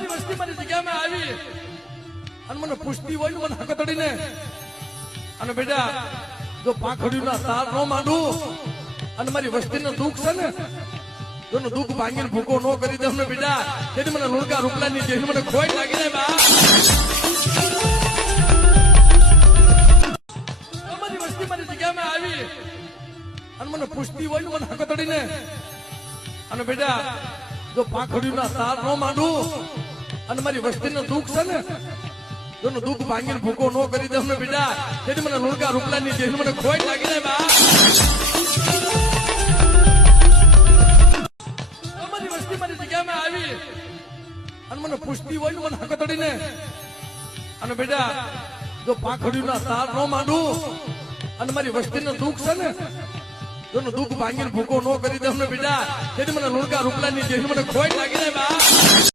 અમારી વસ્તી મારી જગ્યામાં આવી અને મને પૂછતી હોય ને મને હકતડીને અને બેટા જો પાંખડીના તાર ન માંડું અને મારી વસ્તીનું દુઃખ છે ને જો દુઃખ ભાંગીને ભૂકો ન કરી દઉં ને બેટા તેથી મને લુણકા રૂપલાની જેવી મને ખોટ લાગી જાય બા અમારી વસ્તી મારી જગ્યામાં આવી અને મને પૂછતી હોય ને મને હકતડીને અને બેટા જો પાંખડીના તાર ન માંડું અને મારી વસ્તીનું દુઃખ છે ને જો દુઃખ ભાંગીને ભૂકો ન કરી દઉં ને બેટા તેથી મને લુણકા રૂપલાની જેવી મને ખોટ લાગી જાય બા અમારી વસ્તી મારી જગ્યામાં આવી અને મને પૂછતી હોય ને મને હકતડીને અને બેટા જો પાંખડીના તાર ન માંડું અને મારી વસ્તીનું દુઃખ છે ને જો દુઃખ ભાંગીને ભૂકો ન કરી દઉં ને બેટા તેથી મને લુણકા રૂપલાની જેવી મને ખોટ લાગી જાય બા